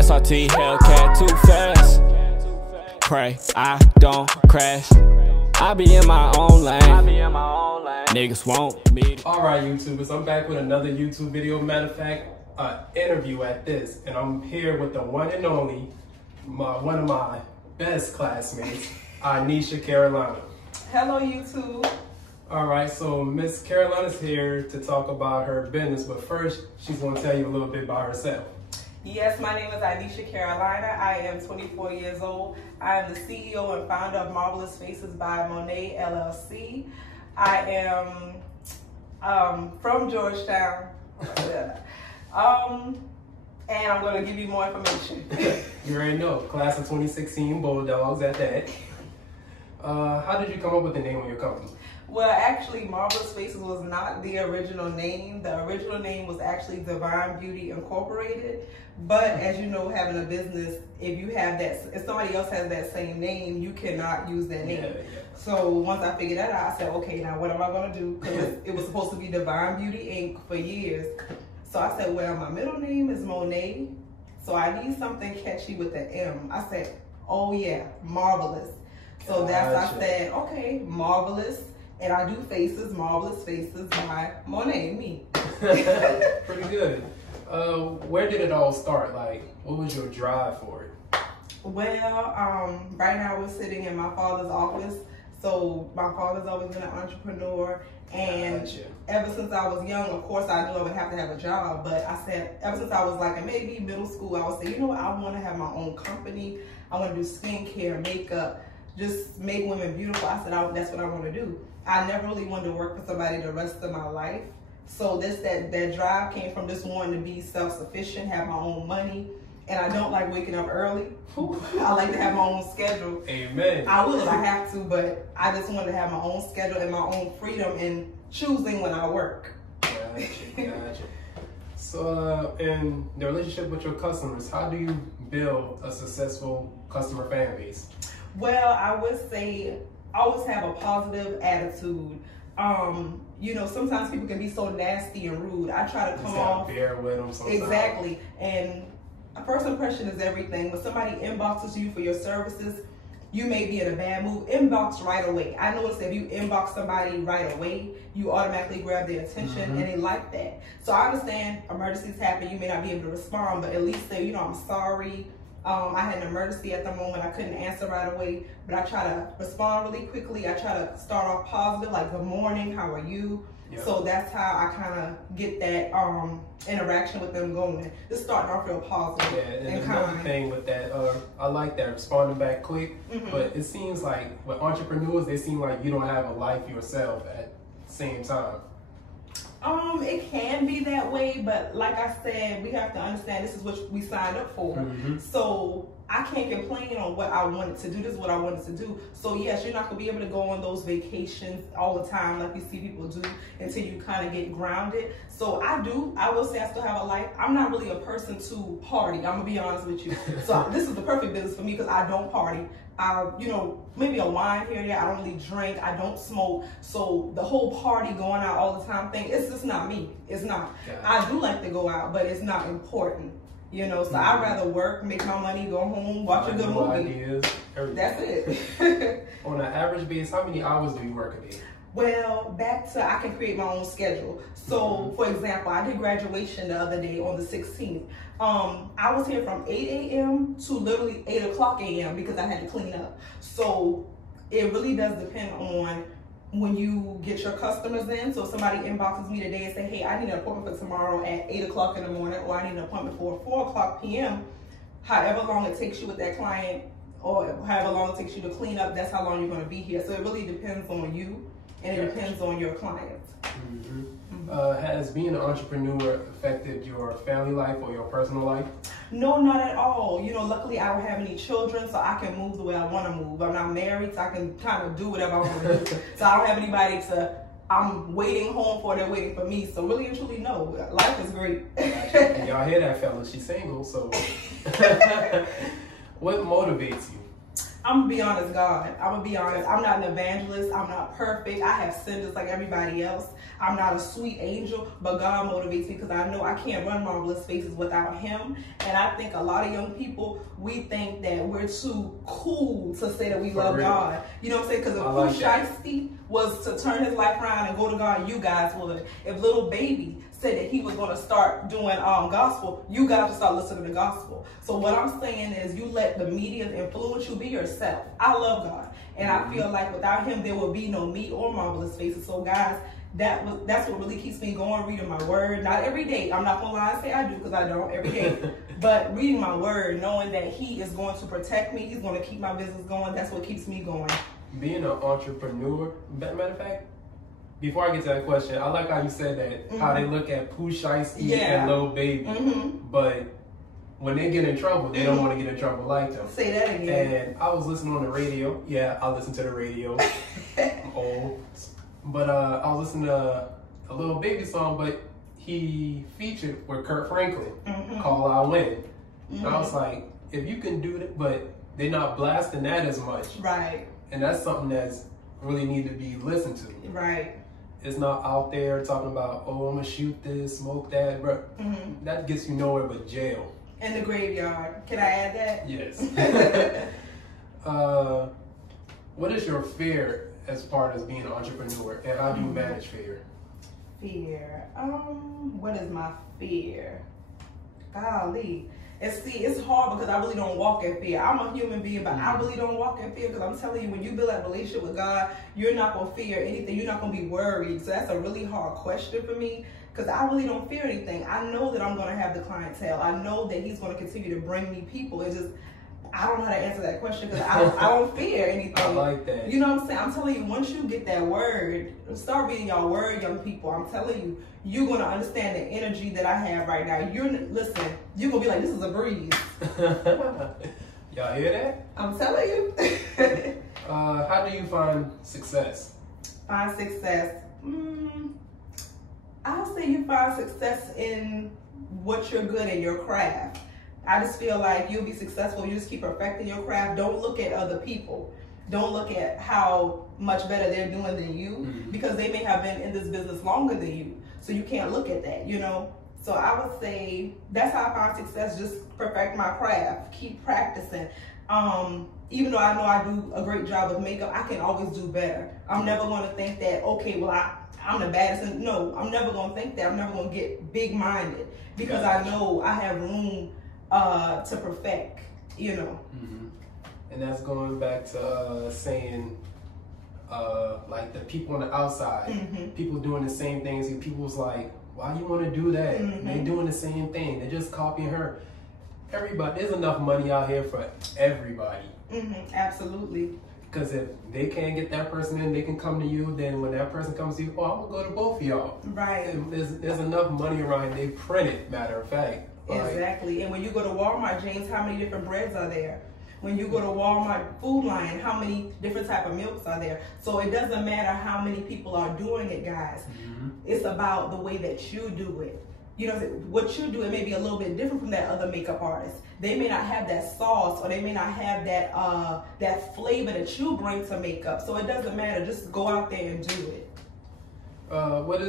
SRT Hellcat too fast. Pray I don't crash. I be in my own lane. Niggas want me. Alright, YouTubers, I'm back with another YouTube video. Matter of fact, interview at this. And I'm here with the one and only, one of my best classmates, Anisha Carolina. Hello, YouTube. Alright, so Miss Carolina's here to talk about her business, but first, she's going to tell you a little bit about herself. Yes, my name is Anisha Carolina. I am 24 years old. I am the CEO and founder of Marvelous Faces by Mone't LLC. I am from Georgetown. And I'm going to give you more information. You already know, class of 2016 Bulldogs at that. How did you come up with the name of your company? Well, actually, Marvelous Faces was not the original name. The original name was actually Divine Beauty Incorporated. But as you know, having a business, if you have that, if somebody else has that same name, you cannot use that name. Yeah. So once I figured that out, I said, okay, now what am I going to do? Because it was supposed to be Divine Beauty Inc. for years. So I said, well, my middle name is Mone't, so I need something catchy with the M. I said, oh yeah, Marvelous. So that's, I said, okay, Marvelous. And I do faces, Marvelous Faces by Mone't, me. Pretty good. Where did it all start? Like, what was your drive for it? Well, right now we're sitting in my father's office. So my father's always been an entrepreneur. And ever since I was young, of course, I knew I would have to have a job. But I said, ever since I was like in maybe middle school, I would say, you know what, I want to have my own company. I want to do skincare, makeup, just make women beautiful. I said, that's what I want to do. I never really wanted to work for somebody the rest of my life. So that drive came from just wanting to be self-sufficient, have my own money. And I don't like waking up early. I like to have my own schedule. Amen. I will if I have to, but I just wanted to have my own schedule and my own freedom in choosing when I work. Gotcha. So in the relationship with your customers, how do you build a successful customer fan base? Well, I would say always have a positive attitude. You know, sometimes people can be so nasty and rude. I try to come off. Bear with them sometimes. Exactly. And a first impression is everything. When somebody inboxes you for your services, you may be in a bad mood. Inbox right away. I notice if you inbox somebody right away, you automatically grab their attention, and they like that. So I understand emergencies happen. You may not be able to respond, but at least say, you know, I'm sorry. I had an emergency at the moment. I couldn't answer right away, but I try to respond really quickly. I try to start off positive, like good morning, how are you? Yep. So that's how I kind of get that interaction with them going. Just starting off real positive. Yeah, and another thing with that, I like that, responding back quick, but it seems like with entrepreneurs, they seem like you don't have a life yourself at the same time. It can be that way, but like I said, we have to understand this is what we signed up for. So I can't complain on what I wanted to do. This is what I wanted to do. So yes, you're not gonna be able to go on those vacations all the time like we see people do until you kind of get grounded. So I will say I still have a life. I'm not really a person to party. I'm gonna be honest with you. So this is the perfect business for me because I don't party. You know, maybe a wine here and there. I don't really drink. I don't smoke. So the whole party going out all the time thing, it's just not me. It's not. I do like to go out, but it's not important. You know, so I'd rather work, make my money, go home, watch a good movie. Ideas, that's it. On an average basis, how many hours do you work a day? Well, back to I can create my own schedule. So, for example, I did graduation the other day on the 16th. I was here from 8 a.m. to literally 8 o'clock a.m. because I had to clean up. So it really does depend on when you get your customers in. So if somebody inboxes me today and say, hey, I need an appointment for tomorrow at 8 o'clock in the morning, or I need an appointment for 4 o'clock p.m., however long it takes you with that client, or however long it takes you to clean up, that's how long you're going to be here. So it really depends on you, and it depends on your clients. Has being an entrepreneur affected your family life or your personal life? No, not at all. You know, luckily I don't have any children, so I can move the way I want to move. I'm not married, so I can kind of do whatever I want to do. So I don't have anybody I'm waiting home for, they're waiting for me. So really and truly, no, life is great. Y'all hear that, fellas? She's single, so. What motivates you? I'm gonna be honest, God. I'm gonna be honest. I'm not an evangelist. I'm not perfect. I have sinned just like everybody else. I'm not a sweet angel, but God motivates me because I know I can't run Marvelous Spaces without Him. And I think a lot of young people, we think that we're too cool to say that we love God. You know what I'm saying? Because if Pooh Shiesty was to turn his life around and go to God, you guys would. If Little Baby said that he was going to start doing gospel, you got to start listening to gospel. So what I'm saying is, you let the media influence you. Be yourself. I love God, and I feel like without Him there would be no me or Marvelous Spaces. So guys, that's what really keeps me going, reading my word. Not every day, I'm not gonna lie and say I do, because I don't every day, but reading my word, knowing that He is going to protect me, He's going to keep my business going. That's what keeps me going. Being an entrepreneur, matter of fact, before I get to that question, I like how you said that, how they look at Pooh Shiesty and Lil Baby, but when they get in trouble, they don't want to get in trouble like them. Say that again. And I was listening on the radio. Yeah, I listen to the radio. I'm old. But I was listening to a Lil Baby song, but he featured with Kurt Franklin, called I Win. And I was like, if you can do that, but they're not blasting that as much. Right. And that's something that's really need to be listened to. Right. It's not out there talking about, oh, I'm going to shoot this, smoke that, bro. That gets you nowhere but jail. In the graveyard. Can I add that? Yes. What is your fear as part of being an entrepreneur, and how do you manage fear? Fear. What is my fear? Golly. It's hard because I really don't walk in fear. I'm a human being, but I really don't walk in fear, because I'm telling you, when you build that relationship with God, you're not going to fear anything. You're not going to be worried. So that's a really hard question for me, because I really don't fear anything. I know that I'm going to have the clientele. I know that He's going to continue to bring me people. It's just, I don't know how to answer that question, because I don't fear anything. I like that. You know what I'm saying? I'm telling you, once you get that word, start reading y'all word, young people. I'm telling you, you're going to understand the energy that I have right now. Listen, you're going to be like, this is a breeze. Y'all hear that? I'm telling you. How do you find success? Find success. I'll say you find success in what you're good in, your craft. I just feel like you'll be successful. You just keep perfecting your craft. Don't look at other people. Don't look at how much better they're doing than you, because they may have been in this business longer than you. So you can't look at that, you know? So I would say that's how I find success. Just perfect my craft. Keep practicing. Even though I know I do a great job of makeup, I can always do better. I'm never going to think that, okay, well, I'm the baddest. No, I'm never going to think that. I'm never going to get big-minded, because I know I have room to perfect, you know. And that's going back to saying, like, the people on the outside, people doing the same things, and people's like, why you want to do that? They're doing the same thing. They're just copying her. Everybody, there's enough money out here for everybody. Absolutely. Because if they can't get that person in, they can come to you. Then when that person comes to you, oh, I'm gonna go to both of y'all. Right. And there's enough money around. They print it. Matter of fact. Exactly. And when you go to Walmart, James, how many different breads are there? When you go to Walmart Food Line, how many different type of milks are there? So it doesn't matter how many people are doing it, guys. It's about the way that you do it. You know, what you do, it may be a little bit different from that other makeup artist. They may not have that sauce, or they may not have that that flavor that you bring to makeup. So it doesn't matter. Just go out there and do it. What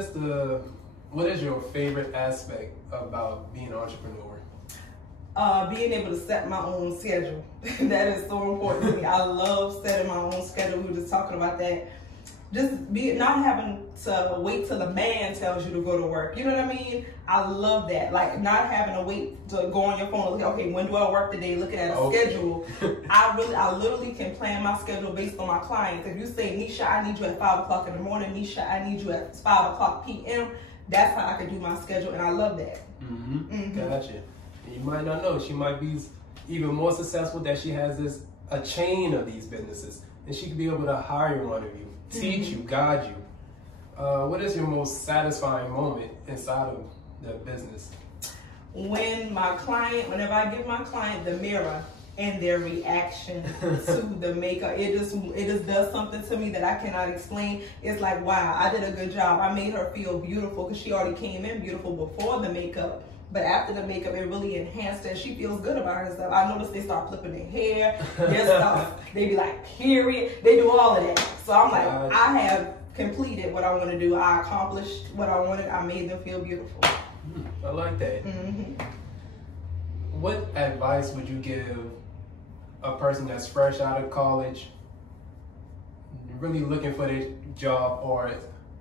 is your favorite aspect about being an entrepreneur? Being able to set my own schedule. That is so important to me. I love setting my own schedule. We were just talking about that. Just not having to wait till the man tells you to go to work. You know what I mean? I love that. Like, not having to wait to go on your phone and look, okay, when do I work today? Looking at a schedule. I literally can plan my schedule based on my clients. If you say, Nisha, I need you at 5 o'clock in the morning. Nisha, I need you at 5 o'clock p.m. That's how I can do my schedule, and I love that. Gotcha. And you might not know, she might be even more successful that she has a chain of these businesses, and she could be able to hire one of you, teach you, guide you. What is your most satisfying moment inside of the business? Whenever I give my client the mirror and their reaction to the makeup, it just does something to me that I cannot explain. It's like, wow, I did a good job. I made her feel beautiful, because she already came in beautiful before the makeup. But after the makeup, it really enhanced her. She feels good about herself. I noticed they start flipping their hair, their stuff. They be like, period. They do all of that. So I'm like, I have completed what I want to do. I accomplished what I wanted. I made them feel beautiful. I like that. What advice would you give a person that's fresh out of college, really looking for their job, or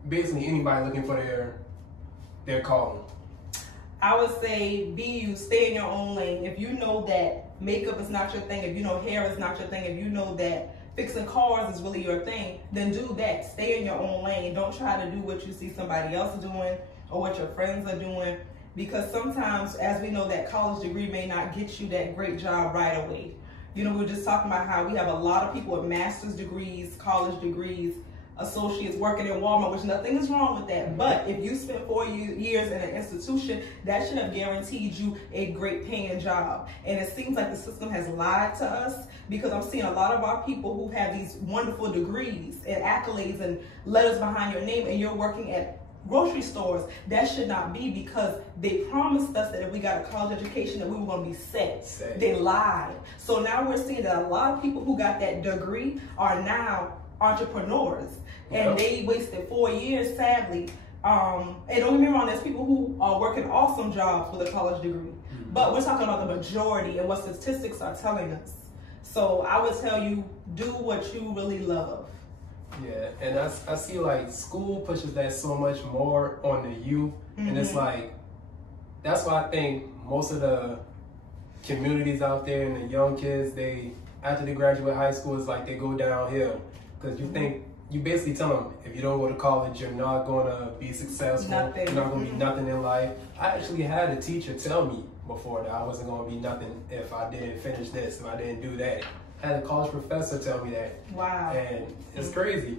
basically anybody looking for their calling? I would say be you, stay in your own lane. If you know that makeup is not your thing, if you know hair is not your thing, if you know that fixing cars is really your thing, then do that. Stay in your own lane. Don't try to do what you see somebody else doing or what your friends are doing, because sometimes, as we know, that college degree may not get you that great job right away. You know, we were just talking about how we have a lot of people with master's degrees, college degrees, associates working in Walmart, which nothing is wrong with that. But if you spent 4 years in an institution, that should have guaranteed you a great paying job. And it seems like the system has lied to us, because I'm seeing a lot of our people who have these wonderful degrees and accolades and letters behind your name, and you're working at grocery stores. That should not be, because they promised us that if we got a college education that we were going to be set. They lied. So now we're seeing that a lot of people who got that degree are now entrepreneurs, and they wasted 4 years, sadly. And don't get me wrong, there's people who are working awesome jobs with a college degree, but we're talking about the majority and what statistics are telling us. So I would tell you, do what you really love. Yeah, and I see like school pushes that so much more on the youth, and it's like, that's why I think most of the communities out there and the young kids, they, after they graduate high school, it's like they go downhill, because you think, you basically tell them, if you don't go to college, you're not going to be successful, you're not going to be nothing in life. I actually had a teacher tell me before that I wasn't going to be nothing if I didn't finish this, if I didn't do that. I had a college professor tell me that. Wow. And it's crazy.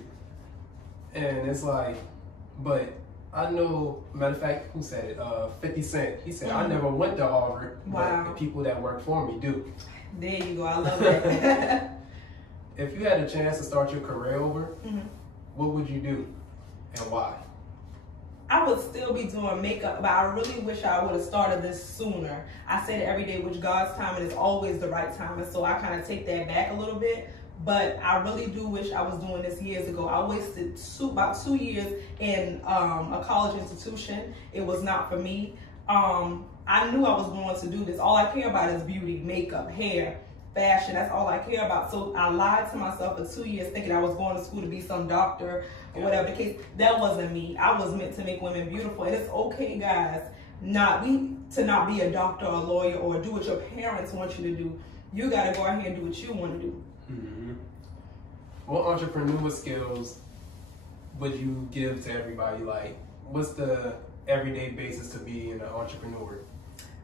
And it's like, but I know, matter of fact, who said it? 50 Cent. He said, I never went to Harvard, but the people that work for me do. There you go. I love that. If you had a chance to start your career over, what would you do and why? I would still be doing makeup, but I really wish I would have started this sooner. I say that every day, which God's timing is always the right time, and so I kind of take that back a little bit. But I really do wish I was doing this years ago. I wasted about 2 years in a college institution. It was not for me. I knew I was going to do this. All I care about is beauty, makeup, hair, fashion. That's all I care about. So I lied to myself for 2 years thinking I was going to school to be some doctor or whatever the case. That wasn't me. I was meant to make women beautiful. And it's okay, guys, to not be a doctor or a lawyer or do what your parents want you to do. You got to go out here and do what you want to do. What entrepreneur skills would you give to everybody? Like, what's the everyday basis to be an entrepreneur?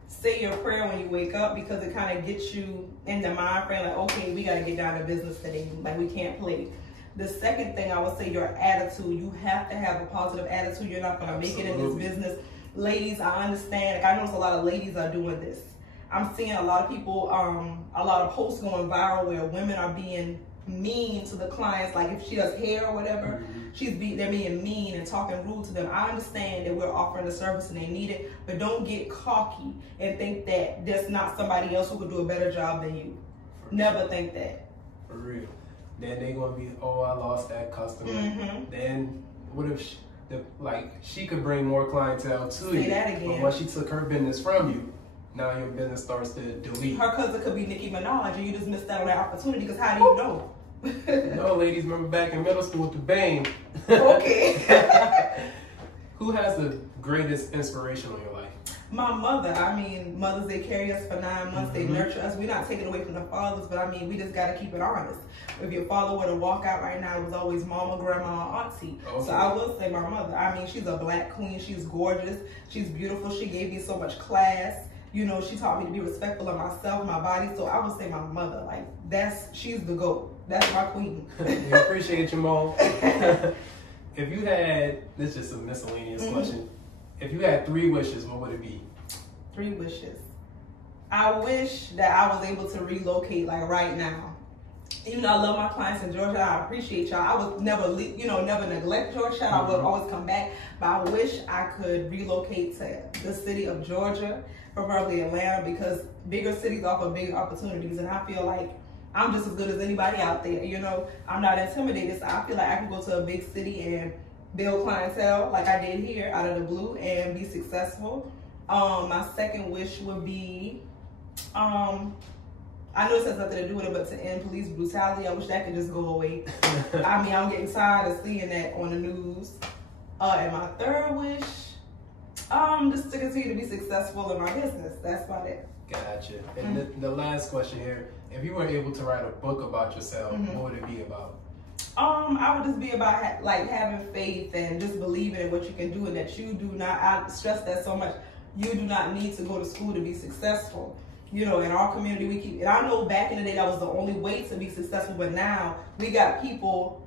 Say your prayer when you wake up, because it kind of gets you in the mind frame like, okay, we got to get down to business today. Like, we can't play. The second thing I would say, your attitude. You have to have a positive attitude. You're not going to make it in this business. Ladies, I understand. Like, I notice a lot of ladies are doing this. I'm seeing a lot of people, a lot of posts going viral where women are being mean to the clients. Like, if she does hair or whatever, they're being mean and talking rude to them. I understand that we're offering the service and they need it, but don't get cocky and think that there's not somebody else who could do a better job than you. Never think that. For real. Then they're gonna be, oh, I lost that customer. Then what if she could bring more clientele to you? Say that again. But once she took her business from you, now your business starts to delete. Her cousin could be Nicki Minaj, and you just missed out on that opportunity, because how do you know? No, ladies, remember back in middle school with the bang. Okay. Who has the greatest inspiration in your life? My mother. I mean, mothers, they carry us for 9 months. They nurture us. We're not taking away from the fathers, but I mean, we just got to keep it honest. If your father were to walk out right now, it was always mama, grandma, auntie. Okay. So I will say my mother. I mean, she's a black queen. She's gorgeous. She's beautiful. She gave me so much class. You know, she taught me to be respectful of myself, my body. So I would say my mother. Like, she's the GOAT. That's my queen. We appreciate you, Mom. If you had, this is just a miscellaneous question. If you had 3 wishes, what would it be? 3 wishes. I wish that I was able to relocate, like, right now. Even though I love my clients in Georgia, I appreciate y'all. I would never leave, never neglect Georgia. I would always come back. But I wish I could relocate to the city of Georgia, preferably Atlanta, because bigger cities offer big opportunities. And I feel like I'm just as good as anybody out there. I'm not intimidated. So I feel like I can go to a big city and build clientele like I did here out of the blue and be successful. My second wish would be, I know this has nothing to do with it, but to end police brutality. I wish that could just go away. I mean, I'm getting tired of seeing that on the news. And my third wish, just to continue to be successful in my business. That's about it. Gotcha. And the last question here, if you were able to write a book about yourself, what would it be about? I would just be about having faith and just believing in what you can do, and that you do not, I stress that so much, you do not need to go to school to be successful. In our community, and I know back in the day that was the only way to be successful, but now we got people,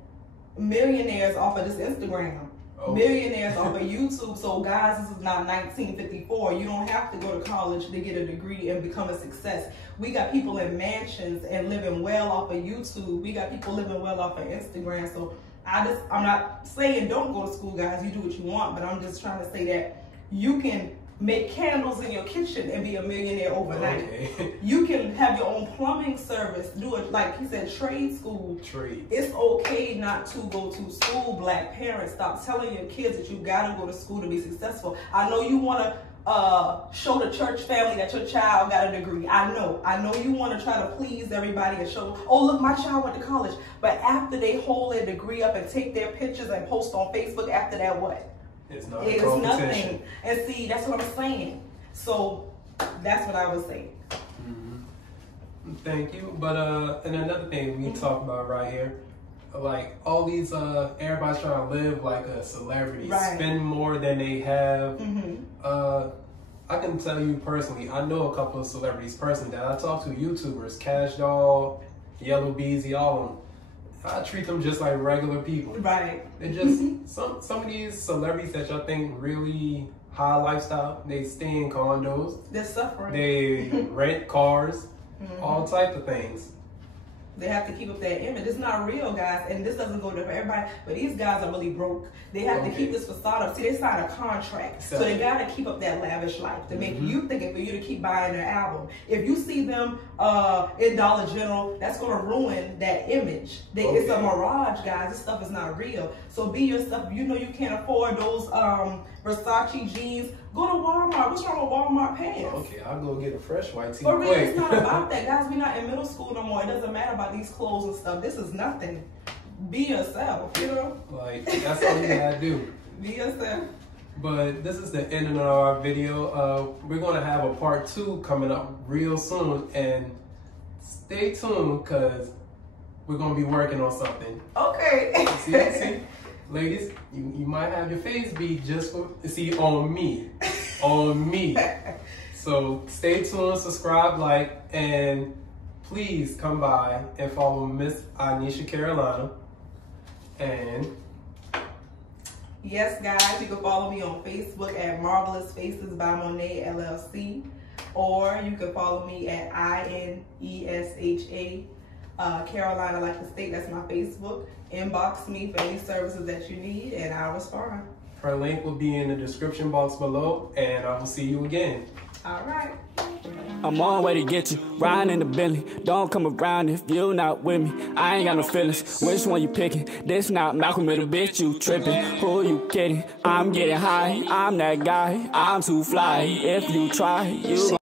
millionaires off of this Instagram, millionaires off of YouTube. So guys, this is not 1954. You don't have to go to college to get a degree and become a success. We got people in mansions and living well off of YouTube. We got people living well off of Instagram. So I'm not saying don't go to school, guys. You do what you want, but I'm just trying to say that you can make candles in your kitchen and be a millionaire overnight. Okay. You can have your own plumbing service. Do it, like he said, trade school. Trade. It's okay not to go to school. Black parents, stop telling your kids that you gotta go to school to be successful. I know you wanna show the church family that your child got a degree. I know you wanna try to please everybody and show, oh look, my child went to college. But after they hold their degree up and take their pictures and post on Facebook, after that what? It's not It's nothing. And see, that's what I'm saying. So that's what I would say. Thank you. But and another thing we talk about right here, like all these everybody's trying to live like a celebrity, spend more than they have. I can tell you personally, I know a couple of celebrities personally that I talk to, YouTubers, Cash Doll, Yellow Beezy, all of them. I treat them just like regular people. Right. They're just some of these celebrities that y'all think really high lifestyle. They stay in condos. They're suffering. They rent cars, all types of things. They have to keep up that image. It's not real, guys, and this doesn't go to everybody, but these guys are really broke. They have to keep this facade up. See, they sign a contract, so they gotta keep up that lavish life to make you think it for you to keep buying their album. If you see them in Dollar General, that's gonna ruin that image. It's a mirage, guys. This stuff is not real. So be yourself. You know you can't afford those Versace jeans. Go to Walmart. What's wrong with Walmart pants? Okay, I'll go get a fresh white tee. But really, it's not about that, guys. We're not in middle school no more. It doesn't matter about these clothes and stuff. This is nothing. Be yourself, Like, that's all you gotta do. Be yourself. But this is the end of our video. We're gonna have a part 2 coming up real soon, and stay tuned because we're gonna be working on something. Okay. See? Ladies, you might have your face beat just for, on me. On me. So stay tuned, subscribe, like, and please come by and follow Miss Anisha Carolina. And yes, guys, you can follow me on Facebook at Marvelous Faces by Mone't LLC, or you can follow me at INESHA Carolina, like the state. That's my Facebook. Inbox me for any services that you need, and I'll respond. Her link will be in the description box below, and I will see you again. All right. I'm on way to get you, riding in the Bentley. Don't come around if you not with me. I ain't got no feelings. Which one you picking? This not Malcolm Middle, bitch, you tripping. Who you kidding? I'm getting high. I'm that guy. I'm too fly. If you try, you